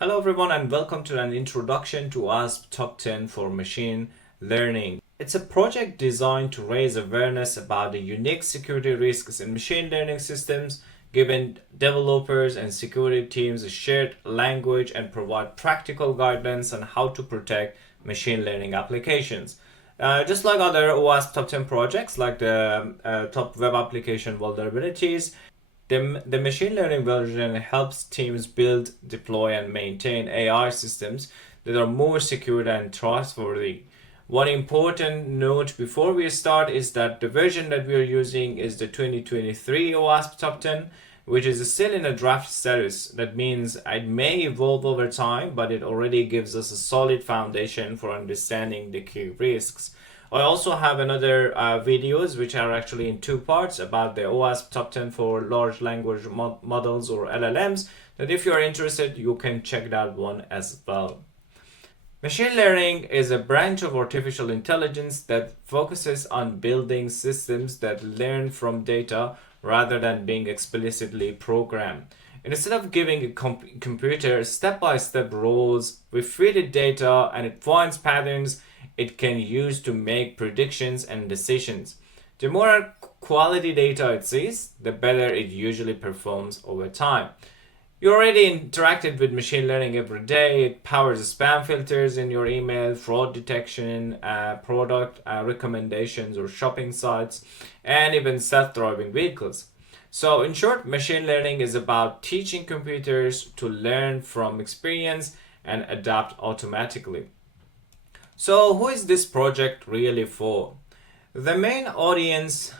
Hello everyone and welcome to an introduction to OWASP Top 10 for Machine Learning. It's a project designed to raise awareness about the unique security risks in machine learning systems, giving developers and security teams a shared language and provide practical guidance on how to protect machine learning applications. Just like other OWASP Top 10 projects like the top web application vulnerabilities, the machine learning version helps teams build, deploy, and maintain AI systems that are more secure and trustworthy. One important note before we start is that the version that we are using is the 2023 OWASP Top 10, which is still in a draft status. That means it may evolve over time, but it already gives us a solid foundation for understanding the key risks. I also have another videos which are actually in two parts about the OWASP Top 10 for large language models or LLMs, that if you're interested you can check that one as well. Machine learning is a branch of artificial intelligence that focuses on building systems that learn from data rather than being explicitly programmed. Instead of giving a computer step-by-step rules, we feed it data and it finds patterns it can use to make predictions and decisions. The more quality data it sees, the better it usually performs over time. You already interacted with machine learning every day. It powers spam filters in your email, fraud detection, product recommendations or shopping sites, and even self-driving vehicles. So in short, machine learning is about teaching computers to learn from experience and adapt automatically. So who is this project really for? The main audience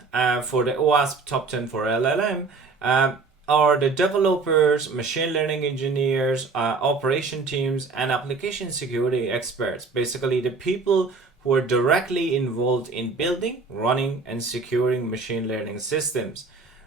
for the OWASP Top 10 for LLM are the developers, machine learning engineers, operation teams, and application security experts. Basically, the people who are directly involved in building, running, and securing machine learning systems.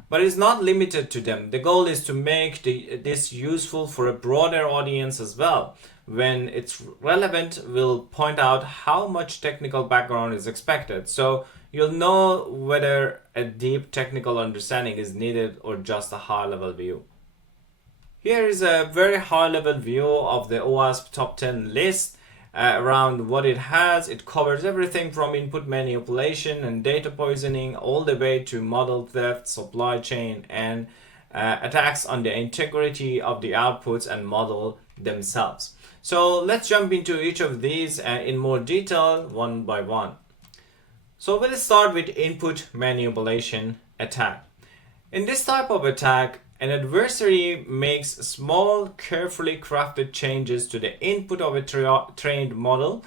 But it's not limited to them. The goal is to make this useful for a broader audience as well. When it's relevant, we'll point out how much technical background is expected. So you'll know whether a deep technical understanding is needed or just a high-level view. Here is a very high-level view of the OWASP Top 10 list around what it has. It covers everything from input manipulation and data poisoning all the way to model theft, supply chain, and attacks on the integrity of the outputs and model themselves. So let's jump into each of these in more detail one by one. So we'll start with input manipulation attack. In this type of attack, an adversary makes small, carefully crafted changes to the input of a trained model.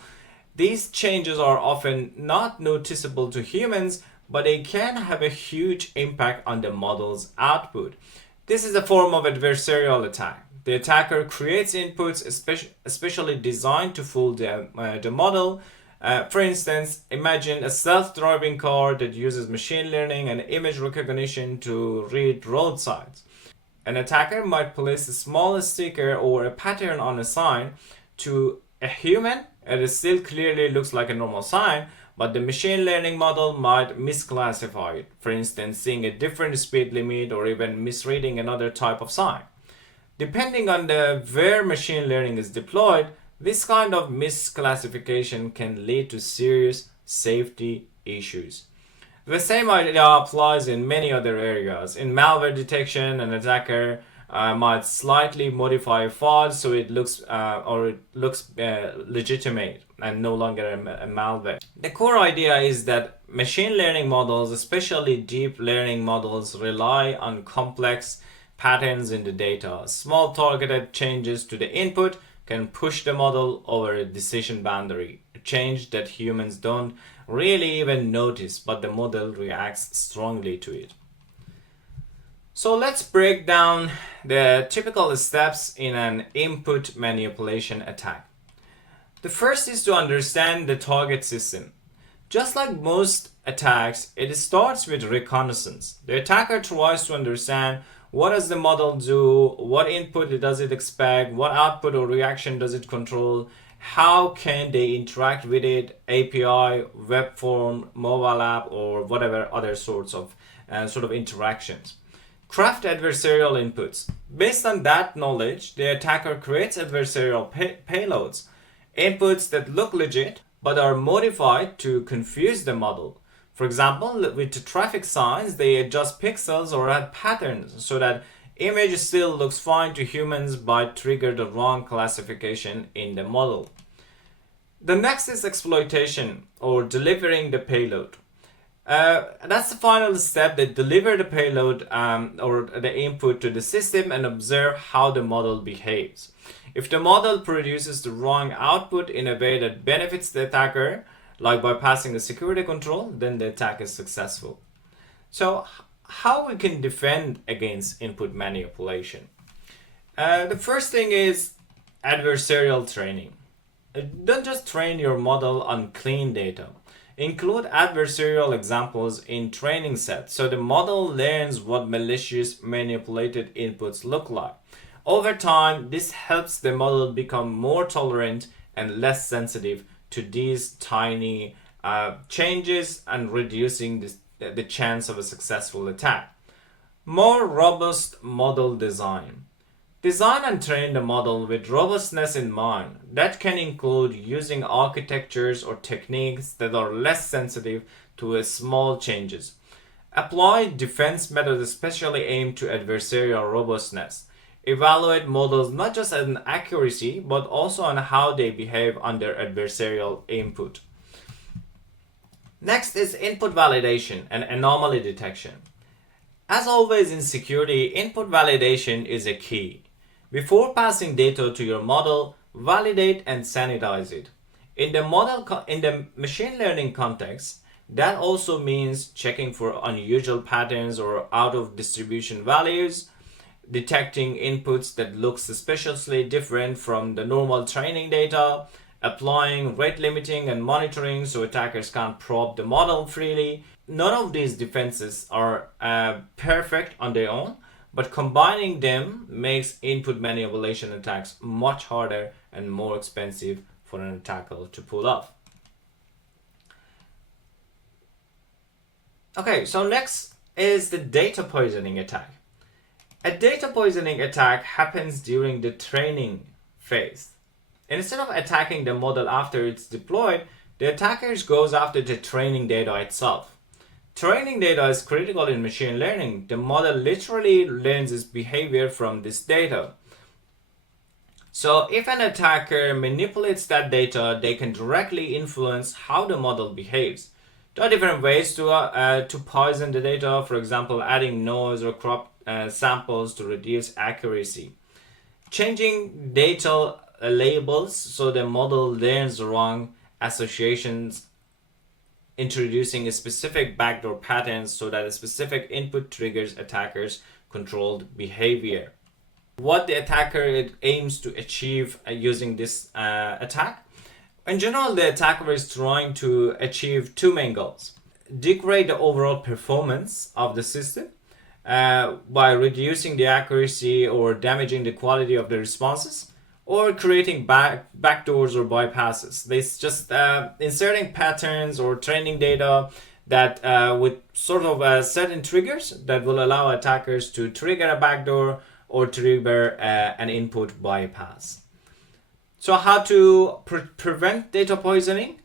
These changes are often not noticeable to humans, but they can have a huge impact on the model's output. This is a form of adversarial attack. The attacker creates inputs especially designed to fool the model. For instance, imagine a self-driving car that uses machine learning and image recognition to read road signs. An attacker might place a small sticker or a pattern on a sign. To a human, it still clearly looks like a normal sign, but the machine learning model might misclassify it, for instance, seeing a different speed limit or even misreading another type of sign. Depending on where machine learning is deployed, this kind of misclassification can lead to serious safety issues. The same idea applies in many other areas. In malware detection, an attacker might slightly modify a file so it looks legitimate and no longer a malware. The core idea is that machine learning models, especially deep learning models, rely on complex patterns in the data. Small targeted changes to the input can push the model over a decision boundary, a change that humans don't really even notice, but the model reacts strongly to it. So let's break down the typical steps in an input manipulation attack. The first is to understand the target system. Just like most attacks, it starts with reconnaissance. The attacker tries to understand what does the model do, what input does it expect, what output or reaction does it control, how can they interact with it, API, web form, mobile app, or whatever other sorts of interactions. Craft adversarial inputs. Based on that knowledge, the attacker creates adversarial payloads, inputs that look legit but are modified to confuse the model. For example, with the traffic signs, they adjust pixels or add patterns so that image still looks fine to humans but trigger the wrong classification in the model. The next is exploitation or delivering the payload. That's the final step. They deliver the payload or the input to the system and observe how the model behaves. If the model produces the wrong output in a way that benefits the attacker, like bypassing a security control, then the attack is successful. So, how we can defend against input manipulation? The first thing is adversarial training. Don't just train your model on clean data. Include adversarial examples in training sets so the model learns what malicious manipulated inputs look like. Over time, this helps the model become more tolerant and less sensitive to these tiny changes and reducing the chance of a successful attack. More robust model design. Design and train the model with robustness in mind. That can include using architectures or techniques that are less sensitive to small changes. Apply defense methods especially aimed to adversarial robustness. Evaluate models not just on accuracy but also on how they behave under adversarial input. Next is input validation and anomaly detection. As always in security, input validation is a key. Before passing data to your model, validate and sanitize it. In the machine learning context, that also means checking for unusual patterns or out of distribution values, detecting inputs that look suspiciously different from the normal training data, applying rate limiting and monitoring so attackers can't probe the model freely. None of these defenses are perfect on their own, but combining them makes input manipulation attacks much harder and more expensive for an attacker to pull off. Okay, so next is the data poisoning attack. A data poisoning attack happens during the training phase. Instead of attacking the model after it's deployed, the attacker goes after the training data itself. Training data is critical in machine learning. The model literally learns its behavior from this data. So if an attacker manipulates that data, they can directly influence how the model behaves. There are different ways to poison the data, for example, adding noise or crop samples to reduce accuracy. Changing data labels so the model learns the wrong associations, introducing a specific backdoor patterns so that a specific input triggers attackers' controlled behavior. What the attacker aims to achieve using this attack? In general, the attacker is trying to achieve two main goals. Degrade the overall performance of the system by reducing the accuracy or damaging the quality of the responses, or creating backdoors or bypasses. They just inserting patterns or training data that with sort of certain triggers that will allow attackers to trigger a backdoor or trigger an input bypass. So how to prevent data poisoning?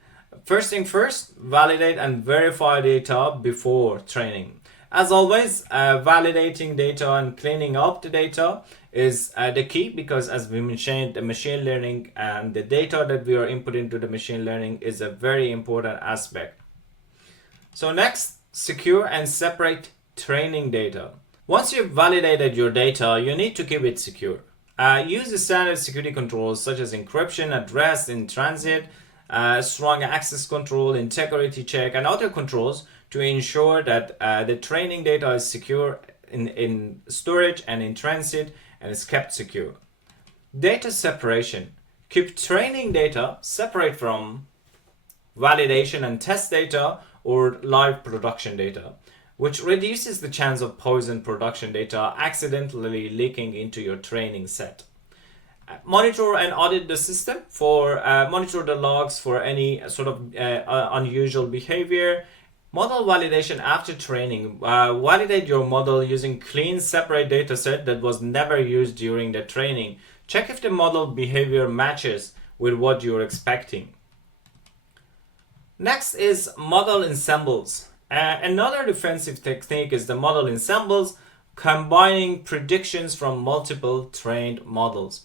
First thing first, validate and verify data before training. As always, validating data and cleaning up the data is the key, because as we mentioned, the machine learning and the data that we are inputting into the machine learning is a very important aspect. So next, secure and separate training data. Once you've validated your data, you need to keep it secure. Use the standard security controls such as encryption, address in transit, strong access control, integrity check, and other controls to ensure that the training data is secure in storage and in transit and is kept secure. Data separation. Keep training data separate from validation and test data or live production data, which reduces the chance of poison production data accidentally leaking into your training set. Monitor and audit the system for monitor the logs for any sort of unusual behavior. Model validation after training. Validate your model using clean, separate dataset that was never used during the training. Check if the model behavior matches with what you're expecting. Next is model ensembles. Another defensive technique is the model ensembles, combining predictions from multiple trained models.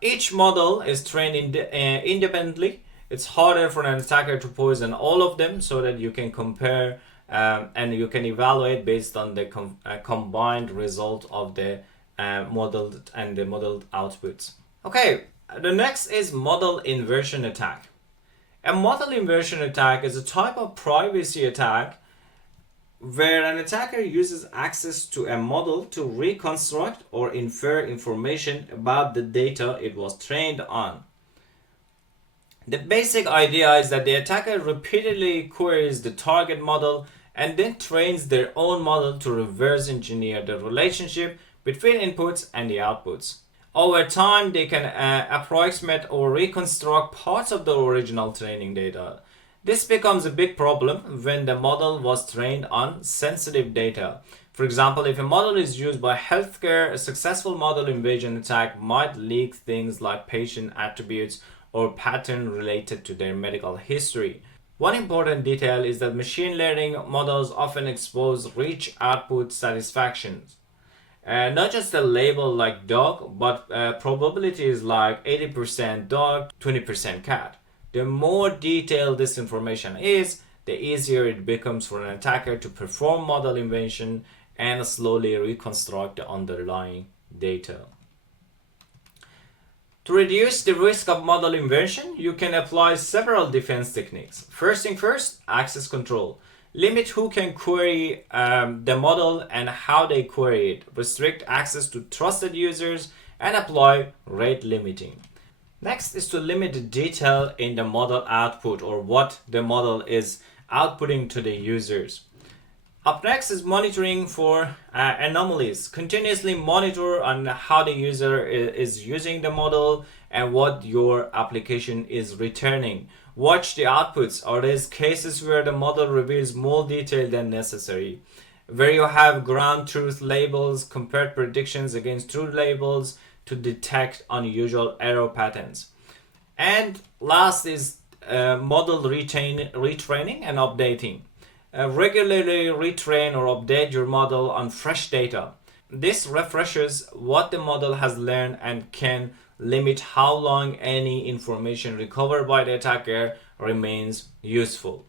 Each model is trained independently. It's harder for an attacker to poison all of them, so that you can compare and you can evaluate based on the combined result of the modeled and the modeled outputs. Okay, the next is model inversion attack. A model inversion attack is a type of privacy attack where an attacker uses access to a model to reconstruct or infer information about the data it was trained on. The basic idea is that the attacker repeatedly queries the target model and then trains their own model to reverse engineer the relationship between inputs and the outputs. Over time, they can approximate or reconstruct parts of the original training data. This becomes a big problem when the model was trained on sensitive data. For example, if a model is used by healthcare, a successful model invasion attack might leak things like patient attributes or pattern related to their medical history. One important detail is that machine learning models often expose rich output satisfactions. Not just a label like dog, but probabilities like 80% dog, 20% cat. The more detailed this information is, the easier it becomes for an attacker to perform model invasion and slowly reconstruct the underlying data. To reduce the risk of model inversion, you can apply several defense techniques. First thing first, access control. Limit who can query the model and how they query it. Restrict access to trusted users and apply rate limiting. Next is to limit the detail in the model output, or what the model is outputting to the users. Up next is monitoring for anomalies. Continuously monitor on how the user is using the model and what your application is returning. Watch the outputs. Are there cases where the model reveals more detail than necessary? Where you have ground truth labels, compare predictions against true labels to detect unusual error patterns. And last is model retraining and updating. Regularly retrain or update your model on fresh data. This refreshes what the model has learned and can limit how long any information recovered by the attacker remains useful.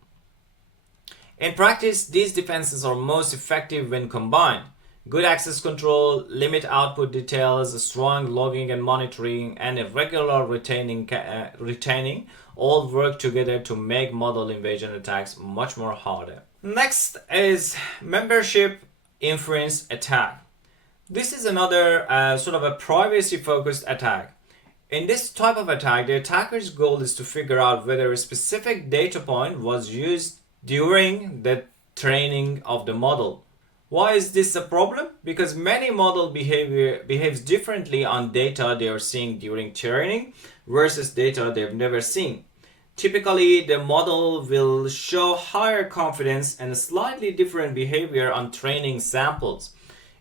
In practice, these defenses are most effective when combined. Good access control, limit output details, strong logging and monitoring, and a regular retaining all work together to make model invasion attacks much more harder. Next is membership inference attack. This is another sort of a privacy-focused attack. In this type of attack, the attacker's goal is to figure out whether a specific data point was used during the training of the model. Why is this a problem? Because many model behaves differently on data they are seeing during training versus data they've never seen. Typically, the model will show higher confidence and slightly different behavior on training samples.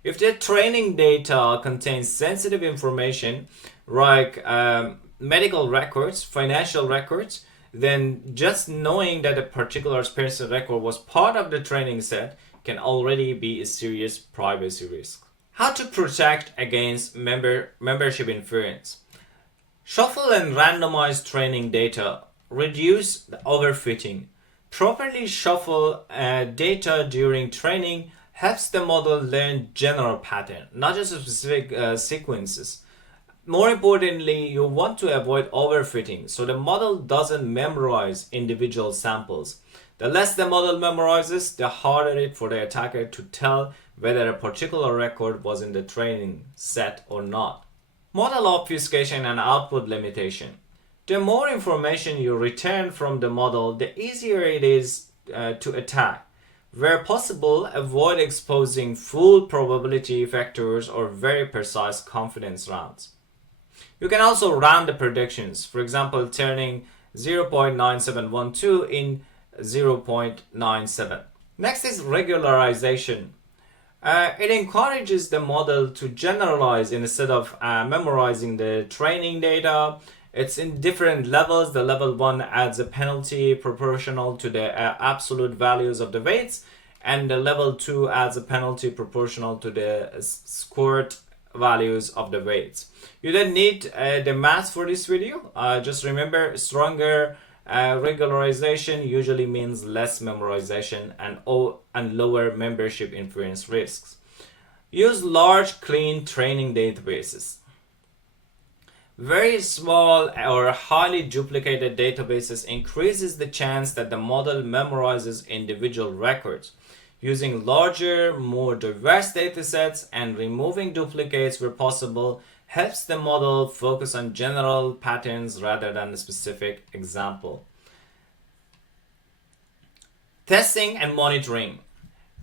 If the training data contains sensitive information like medical records, financial records, then just knowing that a particular person's record was part of the training set can already be a serious privacy risk. How to protect against membership inference? Shuffle and randomize training data. Reduce the overfitting. Properly shuffle data during training helps the model learn general pattern, not just specific sequences. More importantly, you want to avoid overfitting so the model doesn't memorize individual samples. The less the model memorizes, the harder it for the attacker to tell whether a particular record was in the training set or not. Model obfuscation and output limitation. The more information you return from the model, the easier it is to attack. Where possible, avoid exposing full probability factors or very precise confidence rounds. You can also round the predictions, for example, turning 0.9712 in 0.97. Next is regularization. It encourages the model to generalize instead of memorizing the training data. It's in different levels. The level 1 adds a penalty proportional to the absolute values of the weights, and the level 2 adds a penalty proportional to the squared values of the weights. You don't need the math for this video. Just remember, stronger regularization usually means less memorization and lower membership inference risks. Use large, clean training databases. Very small or highly duplicated databases increases the chance that the model memorizes individual records. Using larger, more diverse datasets and removing duplicates where possible helps the model focus on general patterns rather than a specific example. Testing and monitoring.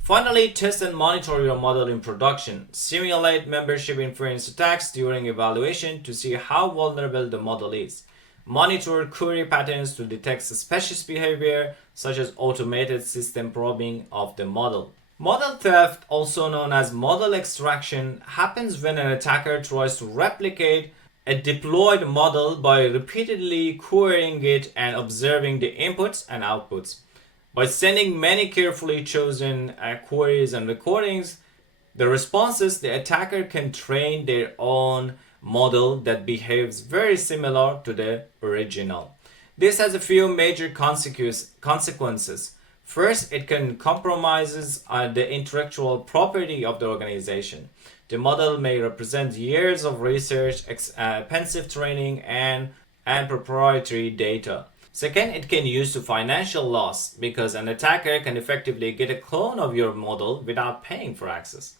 Finally, test and monitor your model in production. Simulate membership inference attacks during evaluation to see how vulnerable the model is. Monitor query patterns to detect suspicious behavior, such as automated system probing of the model. Model theft, also known as model extraction, happens when an attacker tries to replicate a deployed model by repeatedly querying it and observing the inputs and outputs. By sending many carefully chosen queries and recordings, the responses, the attacker can train their own model that behaves very similar to the original. This has a few major consequences. First, it can compromise the intellectual property of the organization. The model may represent years of research, expensive training, and proprietary data. Second, it can use to financial loss because an attacker can effectively get a clone of your model without paying for access.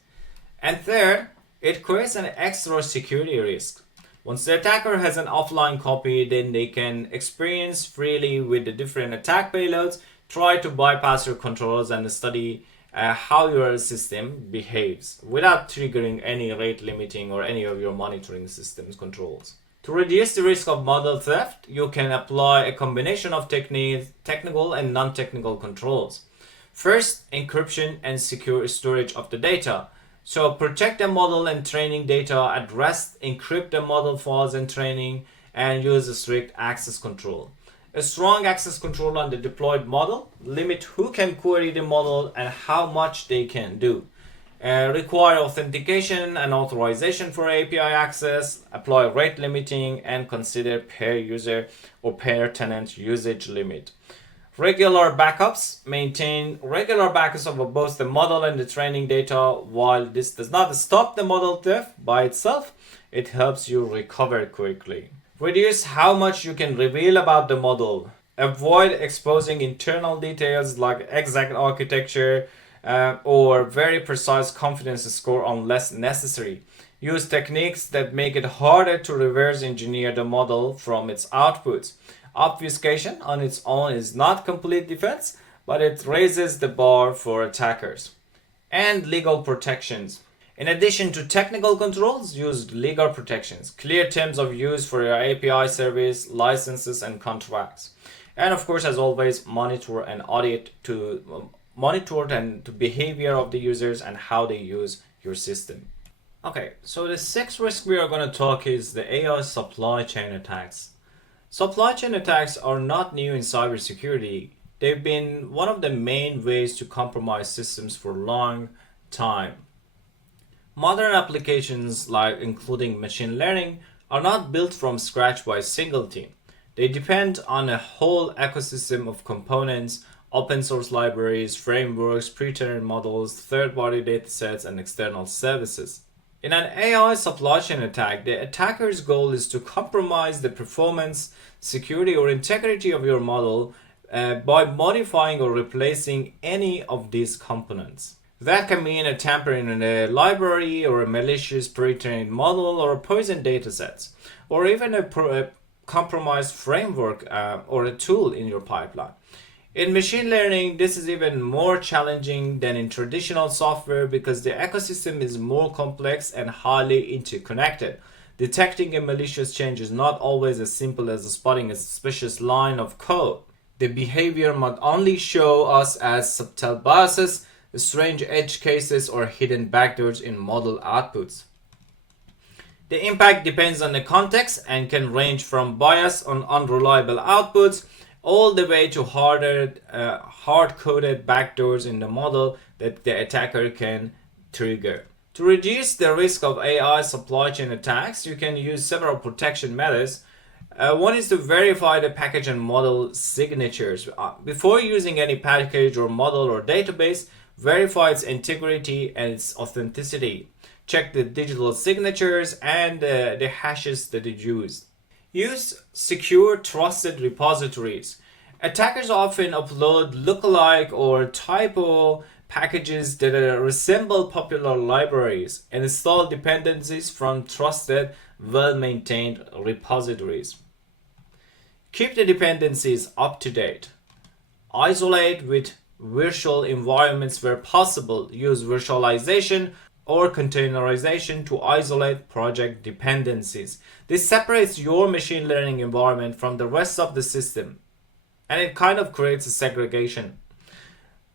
And third, it creates an extra security risk. Once the attacker has an offline copy, then they can experience freely with the different attack payloads, try to bypass your controls and study how your system behaves without triggering any rate limiting or any of your monitoring system's controls. To reduce the risk of model theft, you can apply a combination of technical and non-technical controls. First, encryption and secure storage of the data. So protect the model and training data at rest, encrypt the model files and training, and use a strict access control. A strong access control on the deployed model, limit who can query the model and how much they can do. Require authentication and authorization for API access, apply rate limiting, and consider per user or per tenant usage limit. Regular backups. Maintain regular backups of both the model and the training data. While this does not stop the model theft by itself, it helps you recover quickly. Reduce how much you can reveal about the model. Avoid exposing internal details like exact architecture, or very precise confidence score unless necessary. Use techniques that make it harder to reverse engineer the model from its outputs. Obfuscation on its own is not complete defense, but it raises the bar for attackers. And legal protections. In addition to technical controls, use legal protections. Clear terms of use for your API service, licenses, and contracts. And of course, as always, monitor and audit to behavior of the users and how they use your system. Okay, so the sixth risk we are going to talk is the AI supply chain attacks. Supply chain attacks are not new in cybersecurity. They've been one of the main ways to compromise systems for a long time. Modern applications, like including machine learning, are not built from scratch by a single team. They depend on a whole ecosystem of components, open source libraries, frameworks, pre-trained models, third-party datasets, and external services. In an AI supply chain attack, the attacker's goal is to compromise the performance, security, or integrity of your model by modifying or replacing any of these components. That can mean a tampering in a library, or a malicious pre-trained model, or a poisoned datasets, or even a compromised framework or a tool in your pipeline. In machine learning, this is even more challenging than in traditional software because the ecosystem is more complex and highly interconnected. Detecting a malicious change is not always as simple as spotting a suspicious line of code. The behavior might only show us as subtle biases, strange edge cases, or hidden backdoors in model outputs. The impact depends on the context and can range from bias on unreliable outputs all the way to hard-coded backdoors in the model that the attacker can trigger. To reduce the risk of AI supply chain attacks, you can use several protection methods. One is to verify the package and model signatures. Before using any package or model or database, verify its integrity and its authenticity. Check the digital signatures and the hashes that it used. Use secure, trusted repositories. Attackers often upload lookalike or typo packages that resemble popular libraries and install dependencies from trusted, well-maintained repositories. Keep the dependencies up to date. Isolate with virtual environments where possible. Use virtualization or containerization to isolate project dependencies. This separates your machine learning environment from the rest of the system, and it kind of creates a segregation.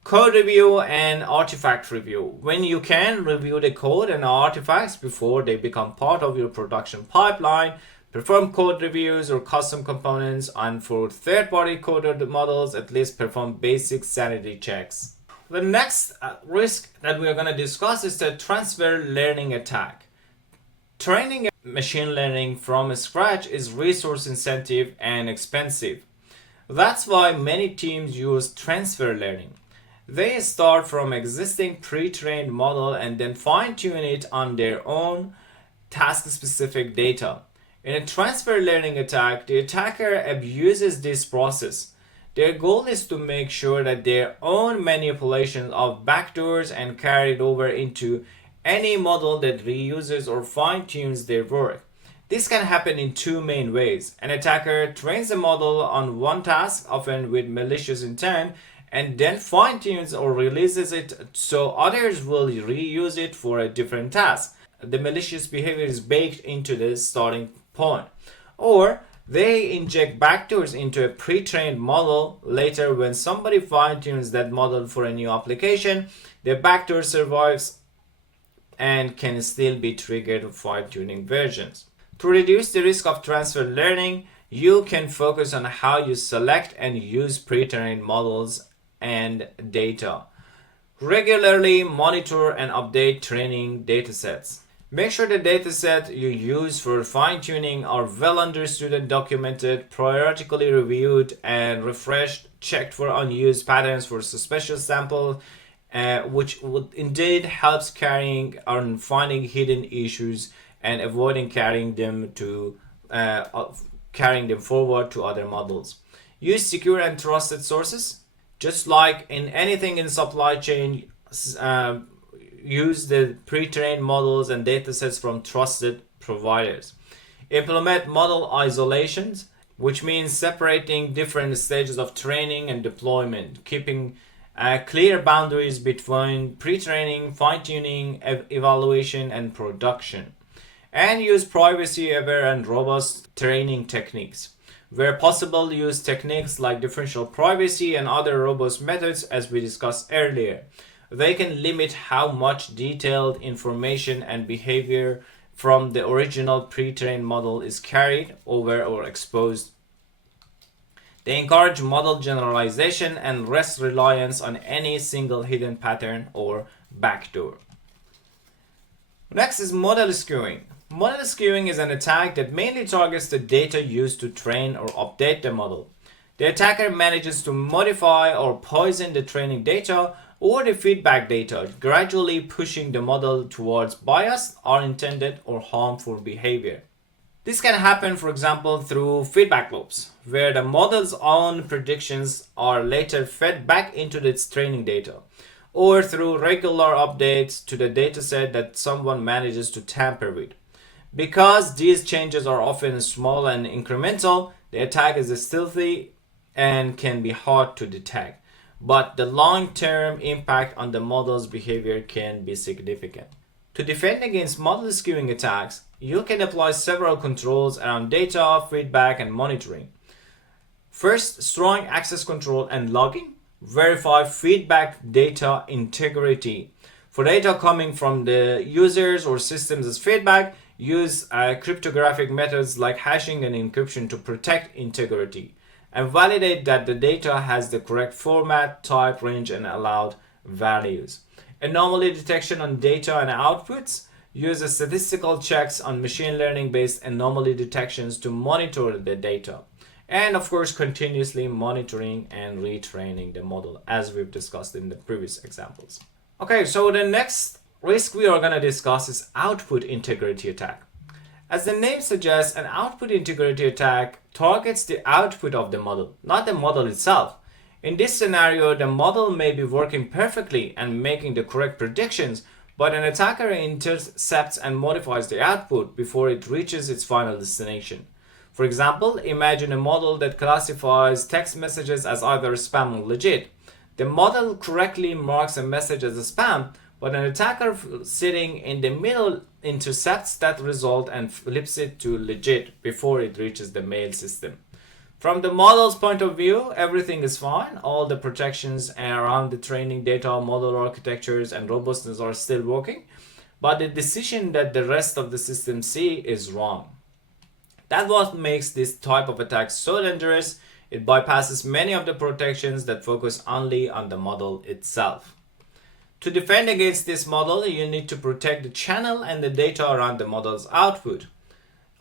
Code review and artifact review. When you can, review the code and artifacts before they become part of your production pipeline. Perform code reviews or custom components, and for third-party coded models, at least perform basic sanity checks. The next risk that we are going to discuss is the transfer learning attack. Training machine learning from scratch is resource intensive and expensive. That's why many teams use transfer learning. They start from existing pre-trained model and then fine-tune it on their own task-specific data. In a transfer learning attack, the attacker abuses this process. Their goal is to make sure that their own manipulation of backdoors and carried over into any model that reuses or fine-tunes their work. This can happen in two main ways. An attacker trains a model on one task, often with malicious intent, and then fine-tunes or releases it so others will reuse it for a different task. The malicious behavior is baked into the starting point. Or they inject backdoors into a pre-trained model. Later, when somebody fine-tunes that model for a new application, the backdoor survives and can still be triggered for fine-tuning versions. To reduce the risk of transfer learning, you can focus on how you select and use pre-trained models and data. Regularly monitor and update training datasets. Make sure the dataset you use for fine-tuning are well understood and documented, periodically reviewed and refreshed, checked for unused patterns for suspicious samples, which would indeed helps carrying on finding hidden issues and avoiding carrying them forward to other models. Use secure and trusted sources. Just like in anything in supply chain, use the pre-trained models and datasets from trusted providers. Implement model isolations, which means separating different stages of training and deployment, keeping clear boundaries between pre-training, fine-tuning, evaluation, and production. And use privacy-aware and robust training techniques. Where possible, use techniques like differential privacy and other robust methods as we discussed earlier. They can limit how much detailed information and behavior from the original pre-trained model is carried over or exposed. They encourage model generalization and less reliance on any single hidden pattern or backdoor. Next is model skewing. Model skewing is an attack that mainly targets the data used to train or update the model. The attacker manages to modify or poison the training data or the feedback data, gradually pushing the model towards biased, unintended, or harmful behavior. This can happen, for example, through feedback loops, where the model's own predictions are later fed back into its training data, or through regular updates to the dataset that someone manages to tamper with. Because these changes are often small and incremental, the attack is stealthy and can be hard to detect, but the long-term impact on the model's behavior can be significant. To defend against model skewing attacks, you can apply several controls around data, feedback, and monitoring. First, strong access control and logging. Verify feedback data integrity. For data coming from the users or systems as feedback, use cryptographic methods like hashing and encryption to protect integrity. And validate that the data has the correct format, type, range, and allowed values. Anomaly detection on data and outputs. Use statistical checks on machine learning based anomaly detections to monitor the data. And of course, continuously monitoring and retraining the model, as we've discussed in the previous examples. Okay, so the next risk we are going to discuss is output integrity attack. As the name suggests, an output integrity attack targets the output of the model, not the model itself. In this scenario, the model may be working perfectly and making the correct predictions, but an attacker intercepts and modifies the output before it reaches its final destination. For example, imagine a model that classifies text messages as either spam or legit. The model correctly marks a message as a spam, but an attacker sitting in the middle intercepts that result and flips it to legit before it reaches the mail system. From the model's point of view, everything is fine. All the protections around the training data, model architectures, and robustness are still working, but the decision that the rest of the system see is wrong. That's what makes this type of attack so dangerous. It bypasses many of the protections that focus only on the model itself. To defend against this model, you need to protect the channel and the data around the model's output.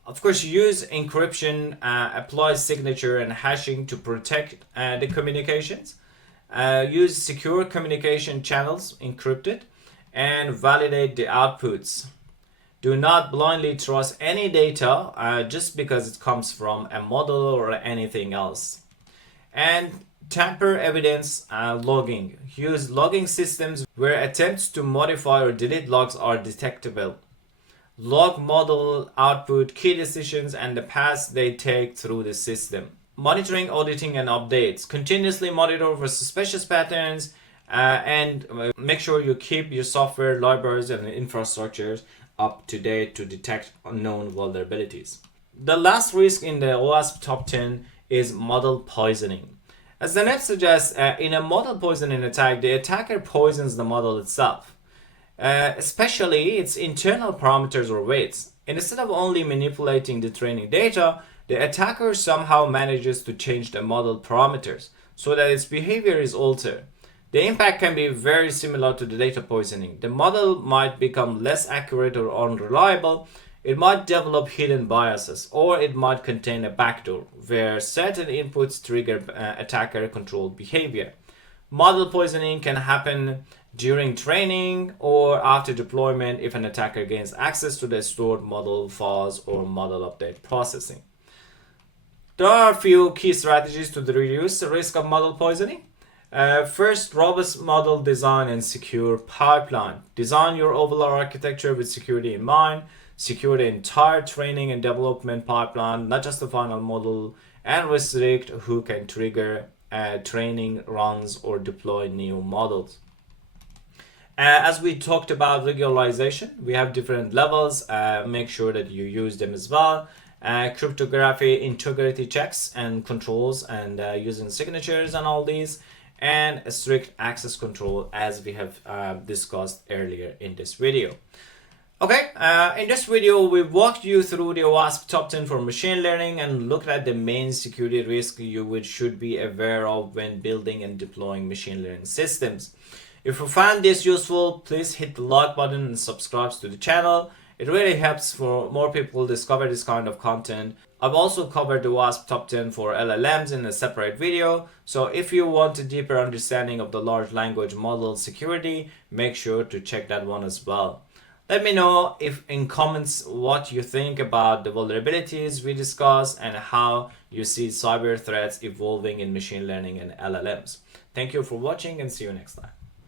Of course, use encryption, apply signature and hashing to protect the communications. Use secure communication channels, encrypted, and validate the outputs. Do not blindly trust any data just because it comes from a model or anything else. And tamper evidence logging. Use logging systems where attempts to modify or delete logs are detectable. Log model output, key decisions, and the paths they take through the system. Monitoring, auditing, and updates. Continuously monitor for suspicious patterns and make sure you keep your software libraries and infrastructures up to date to detect unknown vulnerabilities. The last risk in the OWASP top 10 is model poisoning. As the name suggests, in a model poisoning attack, the attacker poisons the model itself, especially its internal parameters or weights. Instead of only manipulating the training data, the attacker somehow manages to change the model parameters so that its behavior is altered. The impact can be very similar to the data poisoning. The model might become less accurate or unreliable. It might develop hidden biases, or it might contain a backdoor where certain inputs trigger attacker-controlled behavior. Model poisoning can happen during training or after deployment if an attacker gains access to the stored model files or model update processing. There are a few key strategies to reduce the risk of model poisoning. First, robust model design and secure pipeline. Design your overall architecture with security in mind. Secure the entire training and development pipeline, not just the final model, and restrict who can trigger training runs or deploy new models. As we talked about regularization, we have different levels. Make sure that you use them as well. Cryptography, integrity checks and controls, and using signatures and all these. And a strict access control, as we have discussed earlier in this video. Okay, in this video, we walked you through the OWASP top 10 for machine learning and looked at the main security risk you should be aware of when building and deploying machine learning systems. If you found this useful, please hit the like button and subscribe to the channel. It really helps for more people discover this kind of content. I've also covered the OWASP top 10 for LLMs in a separate video, so if you want a deeper understanding of the large language model security, make sure to check that one as well. Let me know in comments what you think about the vulnerabilities we discussed and how you see cyber threats evolving in machine learning and LLMs. Thank you for watching and see you next time.